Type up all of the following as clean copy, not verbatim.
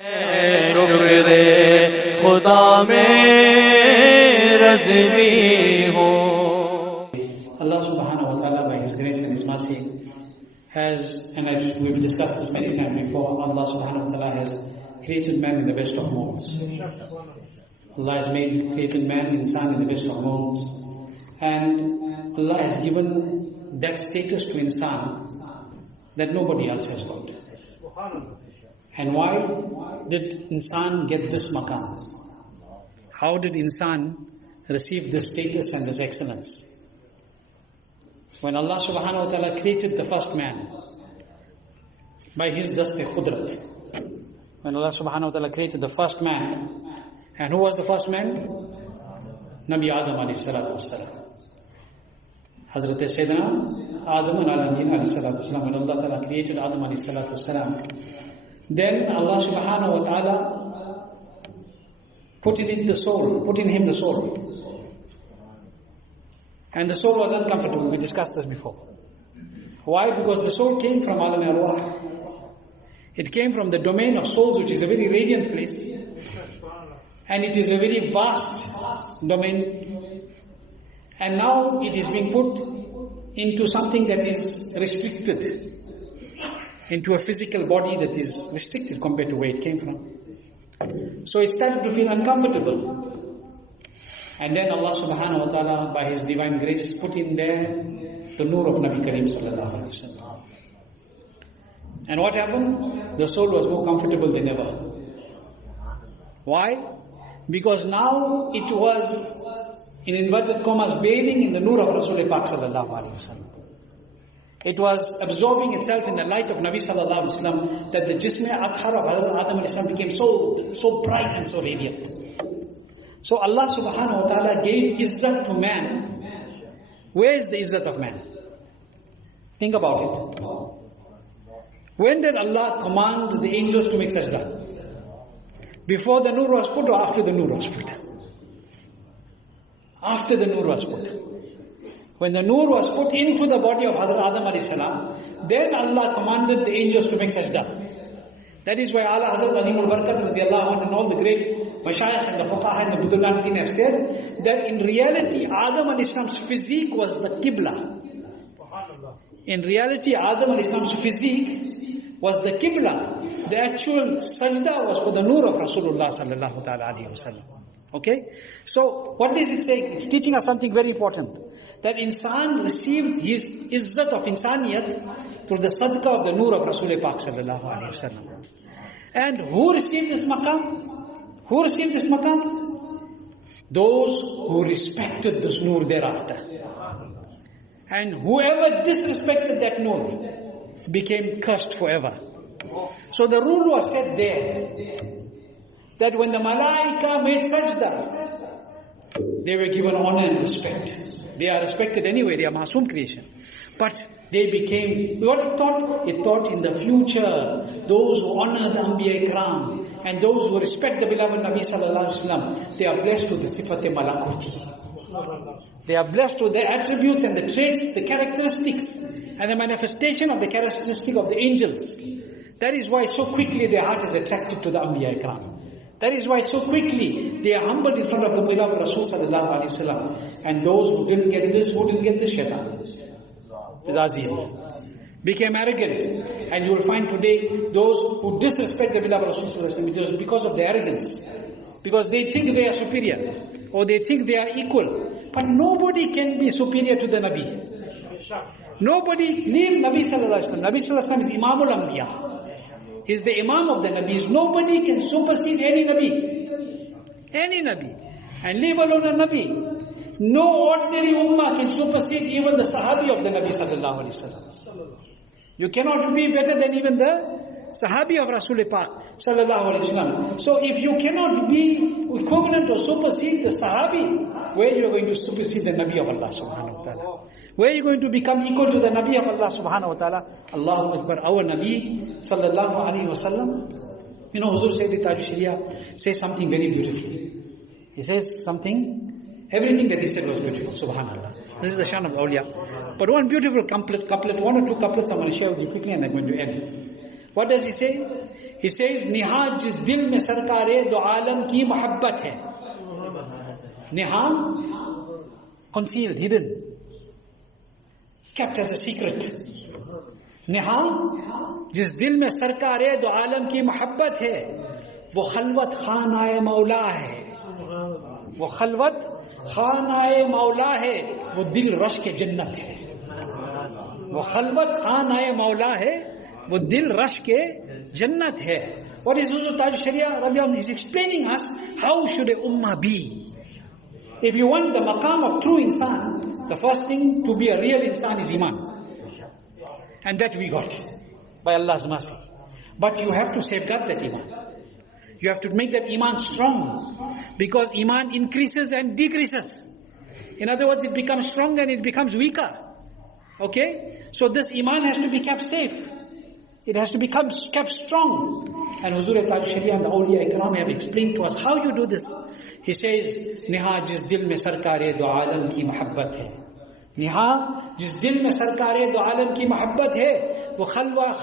शुक्र खुदा में रज़वी हो. Allah subhanahu wa ta'ala, by His grace and His mercy, has, and we've discussed this many times before, Allah subhanahu wa ta'ala has created man in the best of modes. Allah has created man, insan, in the best of modes. And Allah has given that status to insan that nobody else has got. And why did insan get this maqam? How did insan receive this status and this excellence? When Allah subhanahu wa ta'ala created the first man, by His dast-e qudrat. When Allah subhanahu wa ta'ala created the first man, and who was the first man? Nabi Adam alayhi salatu wasalam. Hazrat Sayyidina Adam alayhi salatu wasalam. When Allah ta'ala created Adam alayhi salatu wasalam, then Allah subhanahu wa ta'ala put in him the soul. And the soul was uncomfortable. We discussed this before. Why? Because the soul came from Alam Arwah. It came from the domain of souls, which is a very radiant place. And it is a very vast domain. And now it is being put into something that is restricted. Into a physical body that is restricted compared to where it came from. So it started to feel uncomfortable. And then Allah subhanahu wa ta'ala, by His divine grace, put in there the Noor of Nabi Kareem sallallahu alayhi wa sallam. And what happened? The soul was more comfortable than ever. Why? Because now it was, in inverted commas, bathing in the Noor of Rasulullah sallallahu alayhi wa sallam. It was absorbing itself in the light of Nabi sallallahu alayhi wa sallam, that the jism athhar of Hazrat Adam alayhi salam became so bright and so radiant. So Allah subhanahu wa ta'ala gave izzat to man. Where is the izzat of man? Think about it. When did Allah command the angels to make sajda? Before the Noor was put or after the Noor was put? After the Noor was put. When the Noor was put into the body of Hazrat Adam alayhi salam, then Allah commanded the angels to make sajda. That is why Allah Hazrat Alimul Barakat radiallahu anhu and all the great Mashayikh and the Fuqaha and the Budulan have said that in reality Adam alayhi salam's physique was the Qibla. In reality Adam alayhi salam's physique was the Qibla. The actual sajda was for the Noor of Rasulullah sallallahu ta'ala alayhi wa sallam. Okay? So, what does it say? It's teaching us something very important. That insan received his izzat of insaniyat through the sadaqah of the Noor of Rasulullah Pak sallallahu alayhi wa sallam. And who received this maqam? Who received this maqam? Those who respected this Noor thereafter. And whoever disrespected that Noor became cursed forever. So the rule was set there, that when the malaika made sajda, they were given honor and respect. They are respected anyway, they are masoom creation. But they became, what it taught? It taught in the future, those who honor the Anbiya Ikram, and those who respect the beloved Nabi sallallahu alaihi wasallam, they are blessed with the sifat malakuti. They are blessed with their attributes and the traits, the characteristics, and the manifestation of the characteristic of the angels. That is why so quickly their heart is attracted to the Anbiya Ikram. That is why so quickly they are humbled in front of the beloved Rasul sallallahu alaihi wasallam. And those who didn't get this, shaitan, Azazil, became arrogant. And you will find today those who disrespect the beloved Rasul sallallahu alaihi wasallam because of their arrogance. Because they think they are superior, or they think they are equal. But nobody can be superior to the Nabi. Nobody, leave Nabi sallallahu alaihi wasallam. Nabi sallallahu alaihi wasallam is Imamul Anbiya. He is the Imam of the Nabis. Nobody can supersede any Nabi. Any Nabi. And leave alone a Nabi. No ordinary ummah can supersede even the Sahabi of the Nabi sallallahu alaihi wasallam. You cannot be better than even the Sahabi of Rasul Pak sallallahu alaihi wasallam. So if you cannot be equivalent or supersede the Sahabi, where you are going to supersede the Nabi of Allah subhanahu wa ta'ala? Where are you going to become equal to the Nabi of Allah subhanahu wa ta'ala? Allahu Akbar. Our Nabi sallallahu alaihi wasallam, you know, Huzur Sayyid Taj Sharia says something very beautiful. He says something, everything that he said was beautiful, subhanallah. This is the shan of awliya. But one beautiful couplet, one or two couplets I'm going to share with you quickly and I'm going to end. What does he say? He says, Niha jis dil mein sarkare do alam ki muhabbat hai. Niha, concealed, hidden, kept as a secret. Niha, jis dil mein sarkare do alam ki muhabbat hai, wo khalwat khanaye maula hai. Wo khalwat khanaye maula hai, wo dil rush ke jannat hai. Wo khalwat khanaye maula hai, wo dil rush ke jannat hai. What is Huzur Taj Sharia radiallahu anhu is explaining us how should a ummah be. If you want the maqam of true insan, the first thing to be a real insan is iman. And that we got by Allah's mercy. But you have to safeguard that iman. You have to make that iman strong. Because iman increases and decreases. In other words, it becomes strong and it becomes weaker. Okay? So this iman has to be kept safe. It has to become kept strong. And Huzur Taj Sharia and the Awliya Ikram have explained to us how you do this. He says, Niha jis dil mein sarkare do alam ki muhabbat hai. Niha jis dil mein sarkare do alam ki muhabbat hai. Wo khalwat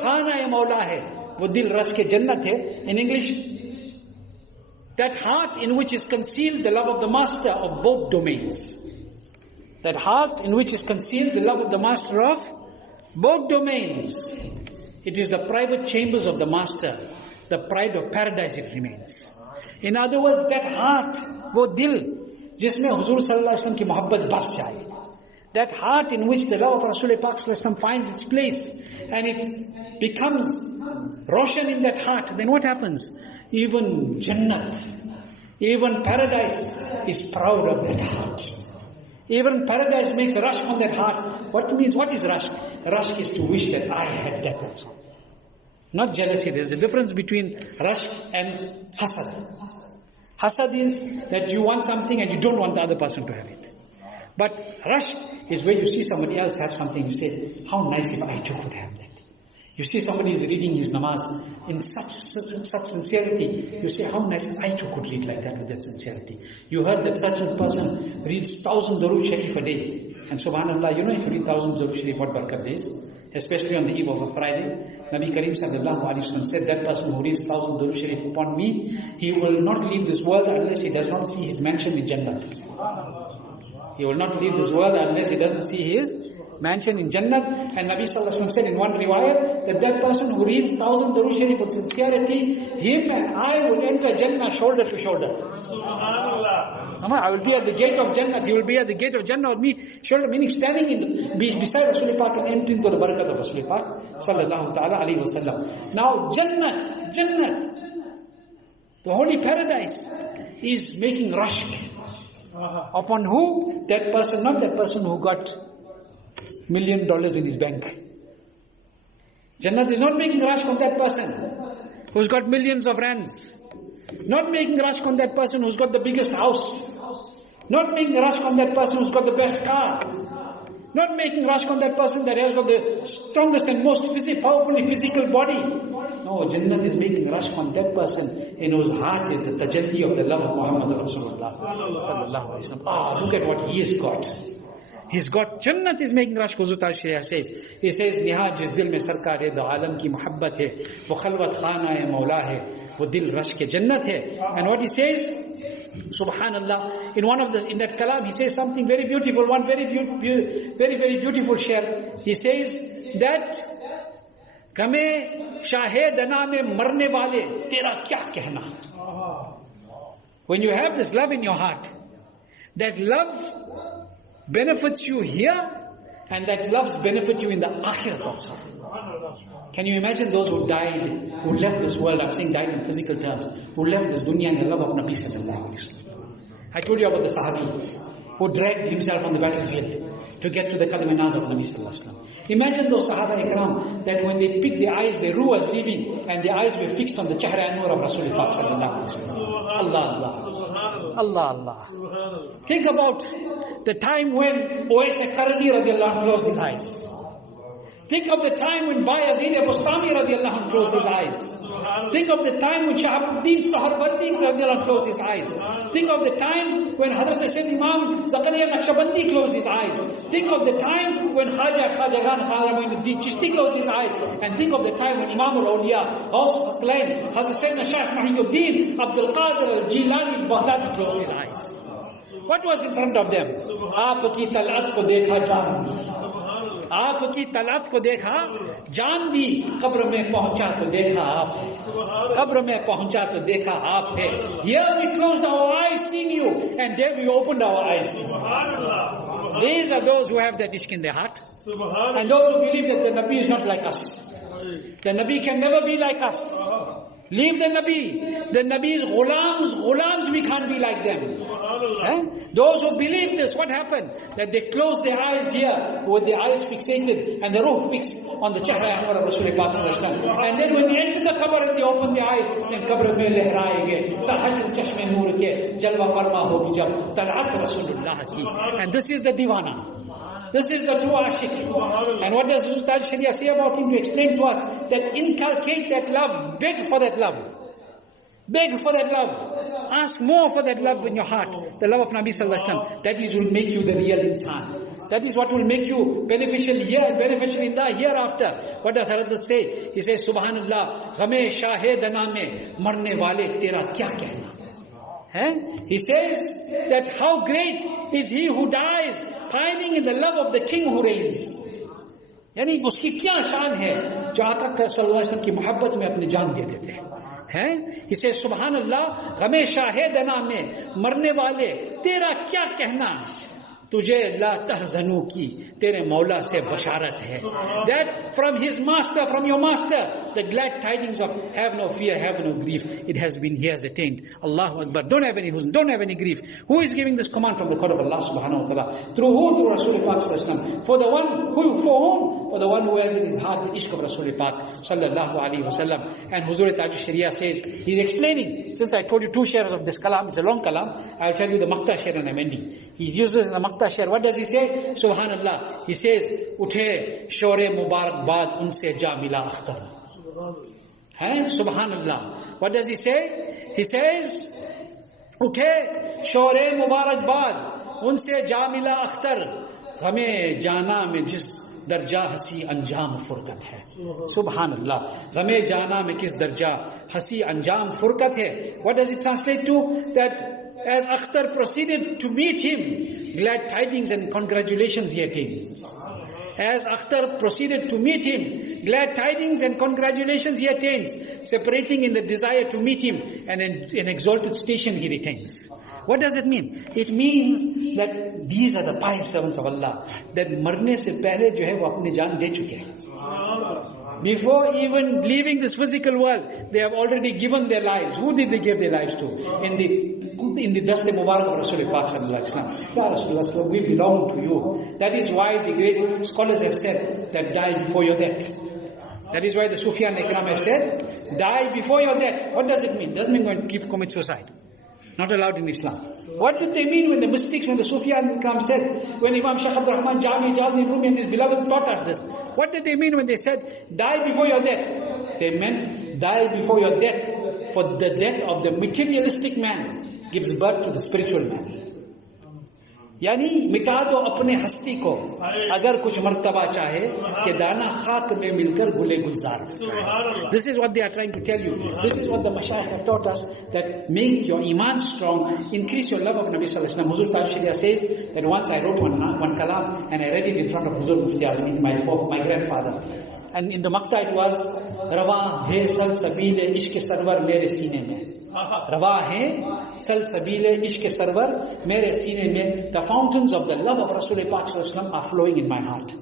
khana maula hai. Wo dil rush ke jannat hai. In English, that heart in which is concealed the love of the master of both domains. That heart in which is concealed the love of the master of both domains. It is the private chambers of the master. The pride of paradise it remains. In other words, that heart, wo dil, jisme Huzur Sallallahu Alaihi Wasallam ki muhabbat bas jaye. That heart in which the love of Rasul Pak Sallallahu Alaihi Wasallam finds its place, and it becomes roshan in that heart, then what happens? Even Jannat, even paradise is proud of that heart. Even paradise makes a rush on that heart. What is rush? Rush is to wish that I had that also. Not jealousy. There's a difference between rush and hasad. Hasad is that you want something and you don't want the other person to have it. But rush is where you see somebody else have something, you say, how nice if I too could have that. You see somebody is reading his namaz in such sincerity. You say, how nice if I too could read like that with that sincerity. You heard that such a person reads 1,000 Durood Sharif a day. And subhanAllah, you know if you read 1,000 Durood Sharif, what barakat there is? Especially on the eve of a Friday. Nabi Kareem sallallahu alayhi wa sallam said, that person who reads 1,000 Durood Sharif upon me, he will not leave this world unless he does not see his mansion in Jannat. He will not leave this world unless he doesn't see his mansion in Jannat. And Nabi sallallahu alayhi wa sallam said in one riwayat, that person who reads 1,000 Durood Sharif with sincerity, him and I will enter Jannah shoulder to shoulder. I will be at the gate of Jannah, he will be at the gate of Jannah with me, shoulder, meaning standing beside Rasul Pak and entering to the barakat of Rasul Pak sallallahu ta'ala alayhi wa sallam. Now Jannat, the holy paradise, is making rush upon who? That person, not that person who got $1 million in his bank. Jannat is not making rush on that person who's got millions of rands. Not making rush on that person who's got the biggest house. Not making rush on that person who's got the best car. Not making rush on that person that has got the strongest and most powerfully physical body. No, Jannat is making rush on that person in whose heart is the tajalli of the love of Muhammad Rasulullah sallallahu alaihi wasallam. Ah, look at what he has got. He's got, Jannat is making rush. Huzur Taj Sharia says, he says, Niha jis dil mein sarkar hai, do alam ki muhabbat hai, wo khalwat khana hai, maula hai, wo dil rush ke Jannat hai. And what he says, subhanallah, in that kalam, he says something very beautiful, one very beautiful share. He says that, Kame shahe dana mein marne wale, tera kya kehna. When you have this love in your heart, that love benefits you here, and that love benefits you in the akhirat also. Can you imagine those who died, who left this world, I'm saying died in physical terms, who left this dunya in the love of Nabi sallallahu alaihi wasallam. I told you about the Sahabi who dragged himself on the battlefield to get to the Qadam-e-Naz of Nabi sallallahu alaihi wasallam. Imagine those Sahaba Ikram that when they picked their eyes, their ruh was leaving and their eyes were fixed on the Chahra Anwar of Rasulullah sallallahu alaihi wasallam. Allah, Allah. Allah, Allah. Think about the time when Uwais Qarni radiallahu anhu closed his eyes. Think of the time when Bayazid Bustami radiallahu anhu closed his eyes. Think of the time when Shahabuddin Saharwandi radiallahu anhu closed his eyes. Think of the time when Hazrat Sayyid Imam Zakaria Naqshbandi closed his eyes. Think of the time when Khajagan Khajamuddin Chishti closed his eyes. And think of the time when Imam al-Awliya, Ghaus Aqlain, Hazrat Sayyidina Shaykh Muhyiddin, Abdul Qadir al-Jilani al-Baghdadi closed his eyes. What was in front of them? Aapki talat ko dekha jaan. आपकी तलात को देखा, जान दी, कब्र में पहुंचा तो देखा आप है, कब्र में पहुंचा तो देखा आप है. Here we closed our eyes seeing you, and there we opened our eyes. These are those who have that ishq in their heart, and those who believe that the Nabi is not like us. The Nabi can never be like us. Leave the Nabi. The Nabi's ghulams, we can't be like them. Those who believe this, what happened? That they close their eyes here with their eyes fixated and the ruh fixed on the Chahra Anwar of Rasul Pak Sallallahu Alaihi Wasallam. And then when they enter the qabr and they open their eyes, then qabr mein lehrayenge, tahashir chashme noor ke, jalwa farma hogi jab, talat Rasulullah ki. And this is the diwana. This is the true ashik. And what does Ustad Sharia say about him to explain to us? That inculcate that love, beg for that love. Beg for that love. Ask more for that love in your heart. The love of Nabi Sallallahu Alaihi Wasallam. That is will make you the real insan. That is what will make you beneficial here and beneficial in the hereafter. What does Hazrat say? He says, Subhanallah, Ghame Shahe Dana mein marne wale tera kya kehna. He says that how great is he who dies pining in the love of the king who reigns. यानी उसकी क्या शान है जो आका सल्लल्लाहु अलैहि वसल्लम की मोहब्बत में अपनी जान दे देते हैं. इसे सुभान अल्लाह गमे शाहिदना में मरने वाले तेरा क्या कहना, तुझे ला तहज़नु की तेरे मौला से बशारत है. That from his master, from your master, the glad tidings of have no fear, have no grief, it has been, he has attained. Allahu Akbar. Don't have any huzn, don't have any grief. Who is giving this command from the court of Allah subhanahu wa ta'ala? Through who? Through Rasul Pak sallallahu alaihi wasallam. For the one who, for whom? For the one who has in his heart the ishq of Rasul Pak sallallahu alaihi wasallam. And Huzur Taj Sharia says, he's explaining, since I told you 2 shares of this kalam, it's a long kalam, I'll tell you the maqta share and I'm ending. He uses in the maqta share. What does he say? Subhanallah. He says, Uthe shore mubarak baad unse ja mila akhtar. Subhanallah. What does he say? He says, Uthe shore mubarak baad unse ja mila akhtar. Hame jana mein jis darja hasi anjam furqat hai. Subhanallah. Hame jana mein kis darja hasi anjam furqat hai. What does it translate to? That as Akhtar proceeded to meet him, glad tidings and congratulations he attains. As Akhtar proceeded to meet him, glad tidings and congratulations he attains, separating in the desire to meet him, and an exalted station he retains. What does it mean? It means that these are the pious servants of Allah, that marne se pehle jo hai wo apni jaan de chuke hain. Before even leaving this physical world, they have already given their lives. Who did they give their lives to? In the Dast Mubarak of Rasul Pak sallallahu alaihi wasallam. Ya Rasulullah, we belong to you. That is why the great scholars have said that die before your death. That is why the Sufyan Ikram have said, die before your death. What does it mean? Doesn't mean going to commit suicide. Not allowed in Islam. What did they mean when the mystics, when the Sufyan Ikram said, when Imam Shaykh Abdul Rahman Jami Jalni Rumi and his beloveds taught us this? What did they mean when they said, die before your death? They meant, die before your death. For the death of the materialistic man gives birth to the spiritual man. यानी मिटा दो अपने हस्ती को अगर कुछ मर्तबा चाहे कि दाना खाक में मिलकर गुले गुलजार. This is what they are trying to tell you. This is what the mashayikh have taught us, that make your iman strong, increase your love of Nabi Sallallahu Alaihi Wasallam. Huzur Taj Sharia says that once I wrote one kalam and I read it in front of Huzur Mufti Azmi, my grandfather. And in the Makta it was, Rawa hai sal sabile ishq sarwar mere seene mein. Rawa hai sal sabile ishq sarwar mere seene mein. The fountains of the love of Rasul Pak Sallallahu Alaihi Wasallam are flowing in my heart.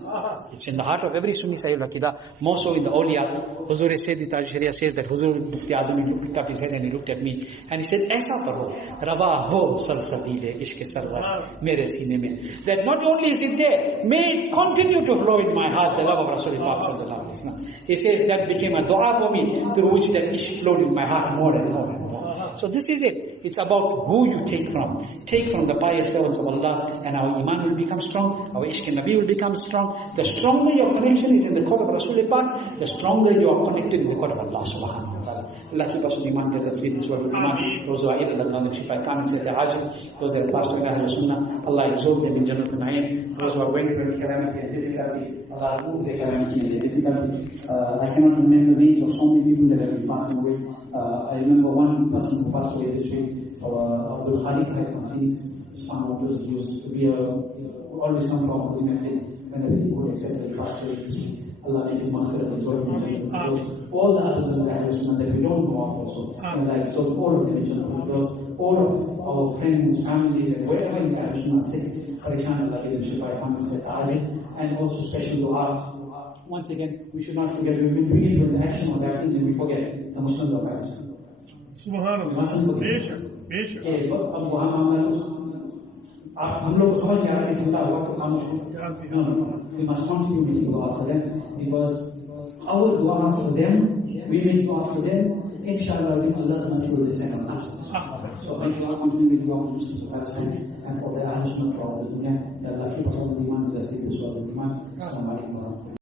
It's in the heart of every Sunni Sahib Aqidah, more so in the awliya. Huzur Sayyid Taj Sharia says that Huzur Mufti Azmi picked up his head and he looked at me and he said, Aisa karo, Rawa ho sal sabile ishq sarwar mere seene mein. That not only is it there, may it continue to flow in my heart, the love of Rasul Pak Sallallahu Alaihi Wasallam. He says that became a dua for me, through which that ishq flowed in my heart more and more and more. So this is it. It's about who you take from. Take from the pious servants of Allah, and our iman will become strong, our ishq and Nabi will become strong. The stronger your connection is in the court of Rasulullah Pak, the stronger you are connected in the court of Allah subhanahu wa ta'ala. Allah keep us with iman, gives us faith, this world with iman. Those who are ill, Allah knows if I come and say the ajib, those that have passed away, Ahlul Sunnah, Allah exalt them in Jannat al-Na'im. Those who are going through any calamity and difficulty, Allah remove their calamity and their difficulty. I cannot remember the names of so many people that have been passing away. I remember one person who passed away this week, Abdul Khaliq from Phoenix. We always come to our method when the people who accepted the passed away this week. Allah make his maghfirah and joy in all the others in the Ahlul that we don't know of also. And like, so all of the religion, all of our friends, families, and wherever in the Ahlul sit, Kharishan Allah give them Shifa, Hamid, and also special dua. Once again, we should not forget, we've been doing it when the action was happening, and we forget the Muslims of Pakistan. Subhanallah. We mustn't forget. हम लोग समझ गया कि खुदा हुआ तो खामोश हो. No. We must continue making dua for them, because our dua for them, we make dua for them. Inshallah, Allah's mercy will descend on us. So may Allah continue with dua for Muslims of Palestine and for the Ahlul Sunnah for all the dunya. That Allah keep us all in iman, just keep us all in iman. Assalamu alaikum wa rahmatullahi.